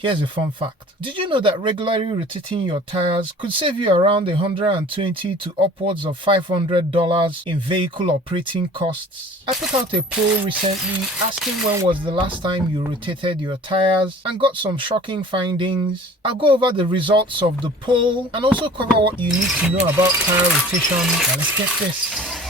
Here's a fun fact. Did you know that regularly rotating your tires could save you around $120 to upwards of $500 in vehicle operating costs? I put out a poll recently asking when was the last time you rotated your tires and got some shocking findings. I'll go over the results of the poll and also cover what you need to know about tire rotation. Now let's get this.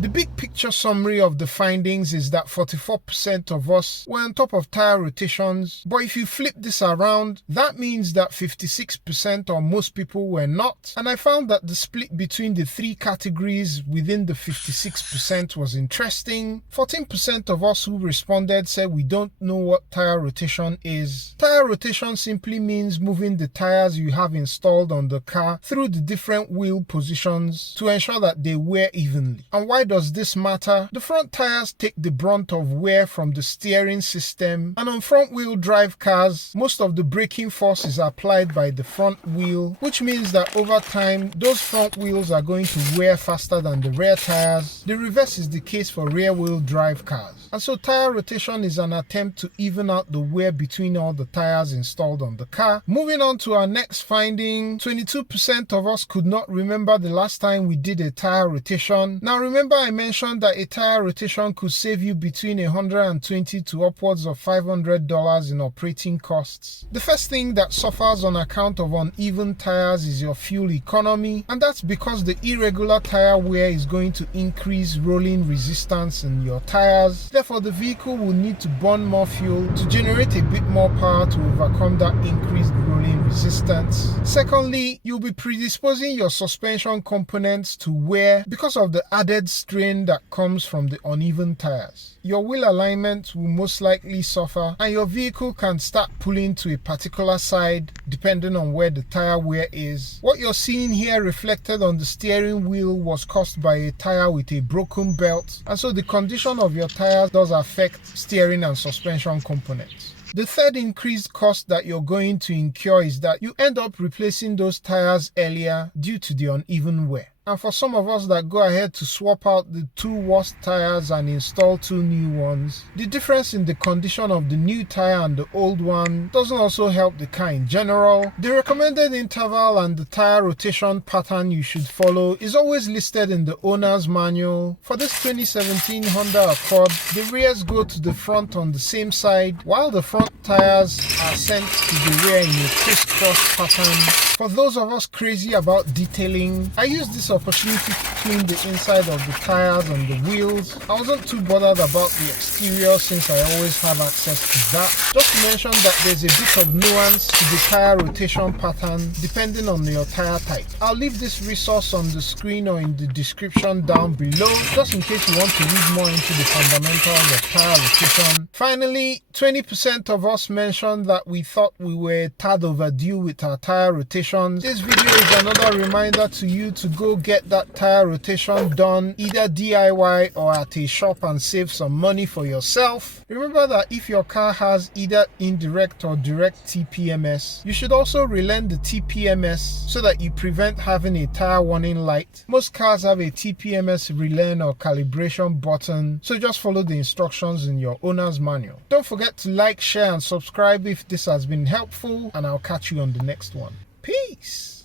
The big picture summary of the findings is that 44% of us were on top of tire rotations, but if you flip this around, that means that 56% or most people were not, and I found that the split between the three categories within the 56% was interesting. 14% of us who responded said we don't know what tire rotation is. Tire rotation simply means moving the tires you have installed on the car through the different wheel positions to ensure that they wear evenly. And why does this matter? The front tires take the brunt of wear from the steering system, and on front wheel drive cars, most of the braking force is applied by the front wheel, which means that over time, those front wheels are going to wear faster than the rear tires. The reverse is the case for rear wheel drive cars. And so tire rotation is an attempt to even out the wear between all the tires installed on the car. Moving on to our next finding, 22% of us could not remember the last time we did a tire rotation. Now remember I mentioned that a tire rotation could save you between $120 to upwards of $500 in operating costs. The first thing that suffers on account of uneven tires is your fuel economy, and that's because the irregular tire wear is going to increase rolling resistance in your tires. Therefore, the vehicle will need to burn more fuel to generate a bit more power to overcome that increased rolling resistance. Secondly, you'll be predisposing your suspension components to wear because of the added strain that comes from the uneven tires. Your wheel alignment will most likely suffer, and your vehicle can start pulling to a particular side depending on where the tire wear is. What you're seeing here reflected on the steering wheel was caused by a tire with a broken belt, and so the condition of your tires does affect steering and suspension components. The third increased cost that you're going to incur is that you end up replacing those tires earlier due to the uneven wear. And for some of us that go ahead to swap out the two worst tires and install two new ones, the difference in the condition of the new tire and the old one doesn't also help the car in general. The recommended interval and the tire rotation pattern you should follow is always listed in the owner's manual. For this 2017 Honda Accord, the rears go to the front on the same side, while the front tires are sent to the rear in a crisscross pattern. For those of us crazy about detailing, I use this opportunity to clean the inside of the tires and the wheels. I wasn't too bothered about the exterior since I always have access to that. Just to mention that there's a bit of nuance to the tire rotation pattern depending on your tire type. I'll leave this resource on the screen or in the description down below, just in case you want to read more into the fundamentals of tire rotation. Finally, 20% of us mentioned that we thought we were a tad overdue with our tire rotations. This video is another reminder to you to go get that tire rotation done either DIY or at a shop and save some money for yourself. Remember that if your car has either indirect or direct TPMS, you should also relent the TPMS so that you prevent having a tire warning light. Most cars have a TPMS relent or calibration button, so just follow the instructions in your owner's manual. Don't forget to like, share and subscribe if this has been helpful, and I'll catch you on the next one. Peace!